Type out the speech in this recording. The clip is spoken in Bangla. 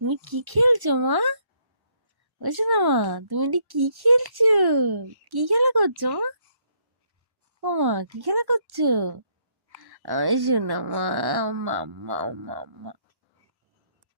তুমি কি খেলছো মা? বলছো না মা, তুমি এটি কি খেলছো? কি খেলা করছো মা? ও মা, কি খেলা করছো? শোনা মা, মাম্মা মাম্মা।